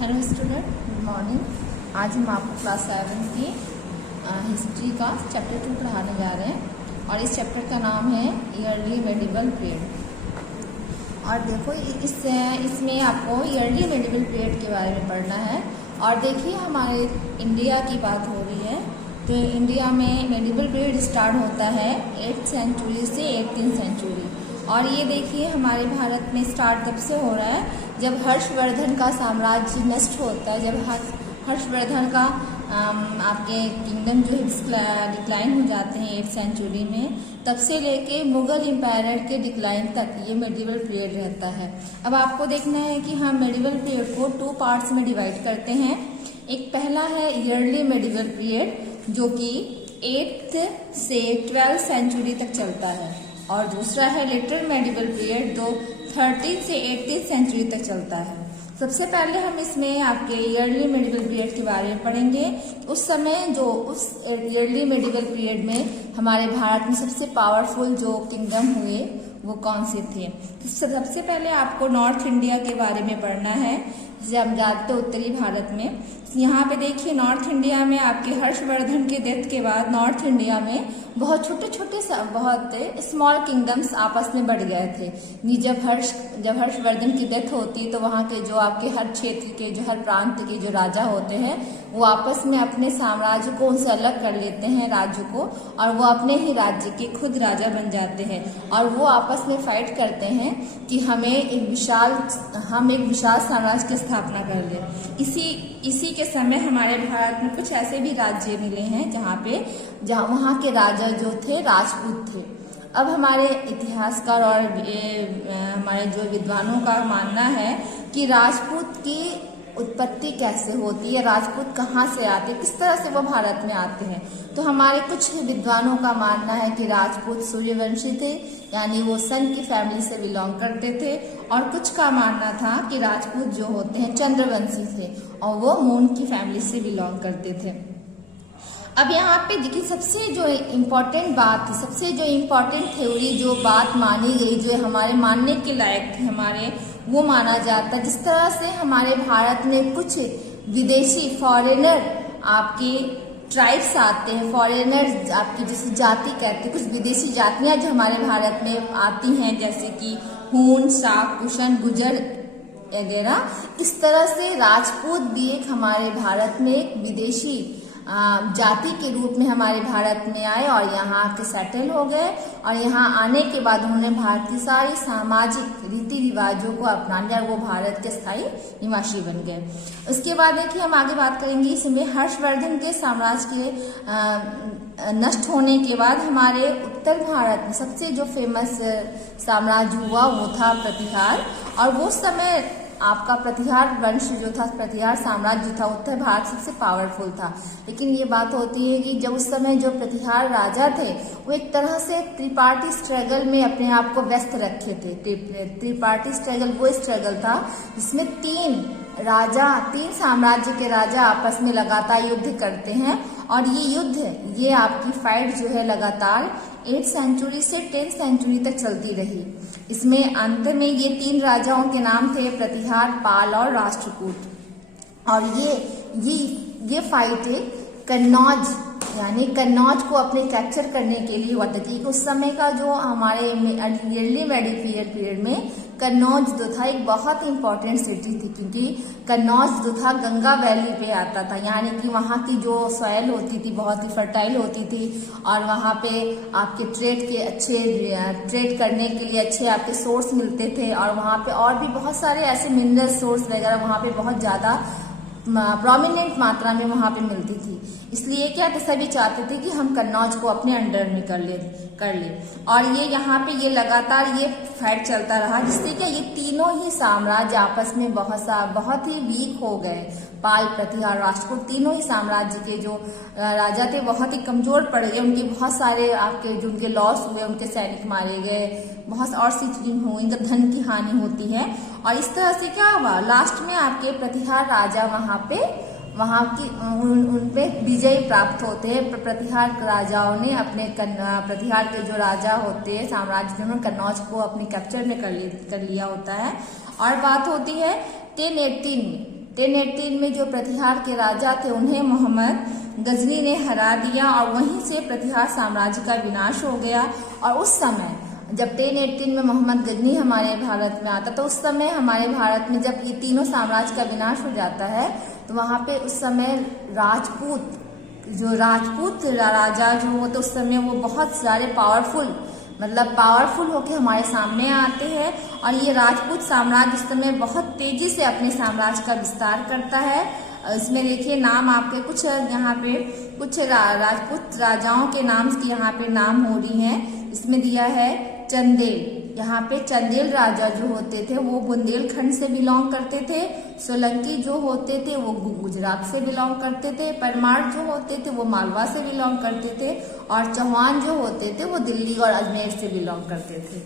Hello student, good morning. आज हम आपको क्लास 7 की हिस्ट्री का चैप्टर 2 पढ़ाने जा रहे हैं और इस चैप्टर का नाम है ईयरली मेडिवल पीरियड। और देखो इसमें आपको ईयरली मेडिवल पीरियड के बारे में पढ़ना है। और देखिए हमारे इंडिया की बात हो रही है तो इंडिया में मेडिवल पीरियड स्टार्ट होता है 8th सेंचुरी से 18th सेंचुरी। और ये देखिए हमारे भारत में स्टार्ट तब से हो रहा है जब हर्षवर्धन का साम्राज्य नष्ट होता है, जब हर्षवर्धन का आपके किंगडम जो है डिक्लाइन हो जाते हैं 8th सेंचुरी में, तब से लेके मुगल एम्पायर के डिक्लाइन तक ये मेडिवल पीरियड रहता है। अब आपको देखना है कि हम मेडिवल पीरियड को 2 पार्ट्स में डिवाइड करते हैं। एक पहला है ईयरली मेडिवल पीरियड जो कि 8th से 12th सेंचुरी तक चलता है, और दूसरा है लेटर मेडिवल पीरियड जो 13th से 18th सेंचुरी तक चलता है। सबसे पहले हम इसमें आपके ईयरली मेडिवल पीरियड के बारे में पढ़ेंगे। उस समय उस ईयरली मेडिवल पीरियड में हमारे भारत में सबसे पावरफुल जो किंगडम हुए वो कौन से थे। सबसे पहले आपको नॉर्थ इंडिया के बारे में पढ़ना है। जब हम जाते उत्तरी भारत में, यहाँ पे देखिए नॉर्थ इंडिया में आपके हर्षवर्धन के डेथ के बाद नॉर्थ इंडिया में बहुत छोटे बहुत स्मॉल किंगडम्स आपस में बढ़ गए थे। जब हर्षवर्धन की डेथ होती तो वहाँ के जो आपके हर क्षेत्र के जो हर प्रांत के जो राजा होते हैं वो आपस में अपने साम्राज्य को उनसे अलग कर लेते हैं राज्य को, और वो अपने ही राज्य के खुद राजा बन जाते हैं और वो आपस में फाइट करते हैं कि हम एक विशाल साम्राज्य की स्थापना कर ले। इसी के समय हमारे भारत में कुछ ऐसे भी राज्य मिले हैं जहाँ वहाँ के राजा जो थे राजपूत थे। अब हमारे इतिहासकार और हमारे जो विद्वानों का मानना है कि राजपूत की उत्पत्ति कैसे होती है, राजपूत कहाँ से आते, किस तरह से वो भारत में आते हैं। तो हमारे कुछ विद्वानों का मानना है कि राजपूत सूर्यवंशी थे, यानी वो सन की फैमिली से बिलोंग करते थे, और कुछ का मानना था कि राजपूत जो होते हैं चंद्रवंशी थे और वो मून की फैमिली से बिलोंग करते थे। अब यहाँ पे देखिए सबसे जो इम्पोर्टेंट बात थी, सबसे जो इम्पोर्टेंट थ्योरी जो बात मानी गई, जो हमारे मानने के लायक थे हमारे, वो माना जाता है जिस तरह से हमारे भारत में कुछ विदेशी फॉरेनर आपके ट्राइब्स आते हैं, फॉरेनर आपकी जिसे जाति कहते हैं, कुछ विदेशी जातियां जो हमारे भारत में आती हैं जैसे कि हून, शाक, कुशन, गुजर वगैरह। इस तरह से राजपूत भी एक हमारे भारत में एक विदेशी जाति के रूप में हमारे भारत में आए और यहाँ के सेटल हो गए, और यहाँ आने के बाद उन्होंने भारत की सारी सामाजिक रीति रिवाजों को अपना लिया, वो भारत के स्थायी निवासी बन गए। उसके बाद देखिए हम आगे बात करेंगे इसमें हर्षवर्धन के साम्राज्य के नष्ट होने के बाद हमारे उत्तर भारत में सबसे जो फेमस साम्राज्य हुआ वो था प्रतिहार। और वो समय आपका प्रतिहार वंश जो था, प्रतिहार साम्राज्य था, उत्तर भारत सबसे पावरफुल था। लेकिन ये बात होती है कि जब उस समय जो प्रतिहार राजा थे वो एक तरह से त्रिपाठी स्ट्रगल में अपने आप को व्यस्त रखे थे। त्रिपाठी स्ट्रगल वो स्ट्रगल था जिसमें 3 साम्राज्य के राजा आपस में लगातार युद्ध करते हैं, और ये आपकी फाइट जो है लगातार 8th सेंचुरी से 10th सेंचुरी तक चलती रही। इसमें अंत में ये 3 राजाओं के नाम थे प्रतिहार, पाल और राष्ट्रकूट। और ये फाइट कन्नौज यानी कन्नौज को अपने कैप्चर करने के लिए हुआ था, क्योंकि उस समय का जो हमारे ईयरली मेडिवल पीरियड में कन्नौज जो था एक बहुत इंपॉर्टेंट सिटी थी, क्योंकि कन्नौज जो था गंगा वैली पे आता था, यानी कि वहाँ की जो सॉइल होती थी बहुत ही फर्टाइल होती थी, और वहाँ पे आपके ट्रेड करने के लिए अच्छे आपके सोर्स मिलते थे, और वहाँ पे और भी बहुत सारे ऐसे मिनरल सोर्स वगैरह वहाँ पे बहुत ज़्यादा प्रोमिनेंट मात्रा में वहाँ पे मिलती थी। इसलिए क्या थे, सभी चाहते थे कि हम कन्नौज को अपने अंडर में कर ले। और ये यहाँ पे ये लगातार ये फाइट चलता रहा, जिससे क्या ये तीनों ही साम्राज्य आपस में बहुत ही वीक हो गए। पाल, प्रतिहार, राष्ट्रकूट तीनों ही साम्राज्य के जो राजा थे बहुत ही कमजोर पड़ गए। उनके बहुत सारे आपके जो उनके लॉस हुए, उनके सैनिक मारे गए, बहुत और सी चीजें हुई, इनका धन की हानि होती है। और इस तरह से क्या हुआ, लास्ट में आपके प्रतिहार राजा उन पे विजय प्राप्त होते हैं। प्रतिहार राजाओं ने अपने प्रतिहार के जो राजा होते हैं साम्राज्य, जिन्होंने कन्नौज को अपने कैप्चर में कर लिया होता है। और बात होती है 1018 1018 में जो प्रतिहार के राजा थे उन्हें मोहम्मद गजनी ने हरा दिया और वहीं से प्रतिहार साम्राज्य का विनाश हो गया। और उस समय जब 1018 में मोहम्मद गजनी हमारे भारत में आता तो उस समय हमारे भारत में जब ये तीनों साम्राज्य का विनाश हो जाता है तो वहाँ पे उस समय राजपूत राजा जो होते उस समय वो बहुत सारे पावरफुल होके हमारे सामने आते हैं। और ये राजपूत साम्राज्य उस समय बहुत तेजी से अपने साम्राज्य का विस्तार करता है। इसमें देखिए नाम आपके कुछ यहाँ पे कुछ राजपूत राजाओं के नाम की यहाँ पे नाम हो रही हैं। इसमें दिया है चंदेल। यहाँ पे चंदेल राजा जो होते थे वो बुंदेलखंड से बिलोंग करते थे। सोलंकी जो होते थे वो गुजरात से बिलोंग करते थे। परमार जो होते थे वो मालवा से बिलोंग करते थे। और चौहान जो होते थे वो दिल्ली और अजमेर से बिलोंग करते थे।